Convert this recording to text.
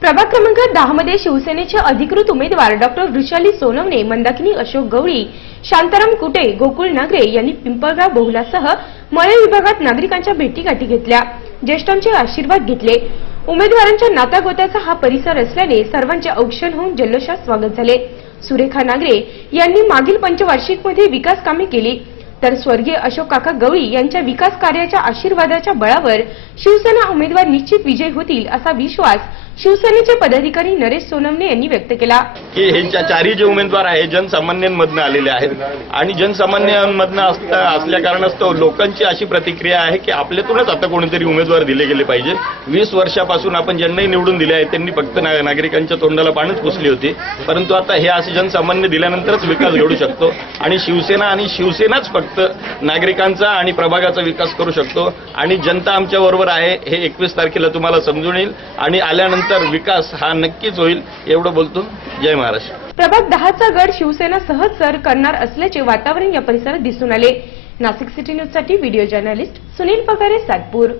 प्रभाग क्रमांक दहा मध्ये शिवसेनेचे अधिकृत उमेदवार डॉक्टर वृषाली सोनवणे मंदाकिनी अशोक गवळी शांताराम कुटे गोकुळ नागरे यांनी पिंपळगाव बहुलासह मळे विभागात नागरिकांच्या भेटीगाठी घेतल्या. ज्येष्ठांचे आशीर्वाद घेतले. उमेदवारांच्या नातागोत्याचा हा परिसर असल्याने सर्वांचे औक्षण होऊन जल्लोषात स्वागत झाले. सुरेखा नागरे यांनी मागील पंचवार्षिकमध्ये विकास कामे केली. तर स्वर्गीय अशोक काका गवळी यांच्या विकास कार्याच्या आशीर्वादाच्या बळावर शिवसेना उमेदवार निश्चित विजय होतील असा विश्वास शिवसेनेचे पदाधिकारी नरेश सोनवणे यांनी व्यक्त केला. की हे चारही जे उमेदवार आहे जनसामान्यांमधनं आलेले आहेत. आणि जनसामान्यांमधनं असल्या कारणास्तव लोकांची अशी प्रतिक्रिया आहे की आपल्यातूनच आता कोणीतरी उमेदवार दिले गेले पाहिजे. वीस वर्षापासून आपण ज्यांनाही निवडून दिले आहे त्यांनी फक्त नागरिकांच्या तोंडाला पाणीच पुसली होती. परंतु आता हे असे जनसामान्य दिल्यानंतरच विकास घडू शकतो. आणि शिवसेना आणि शिवसेनाच फक्त नागरिकांचा आणि प्रभागाचा विकास करू शकतो. आणि जनता आमच्या बरोबर आहे हे एकवीस तारखेला तुम्हाला समजून येईल. आणि आल्यानंतर विकास हा नक्कीच होईल एवढं बोलतो. जय महाराष्ट्र प्रभाग दहाचा गड शिवसेना सहज सर करणार असल्याचे वातावरण या परिसरात दिसून आले. नाशिक सिटी न्यूजसाठी व्हिडिओ जर्नलिस्ट सुनील पगारे सातपूर.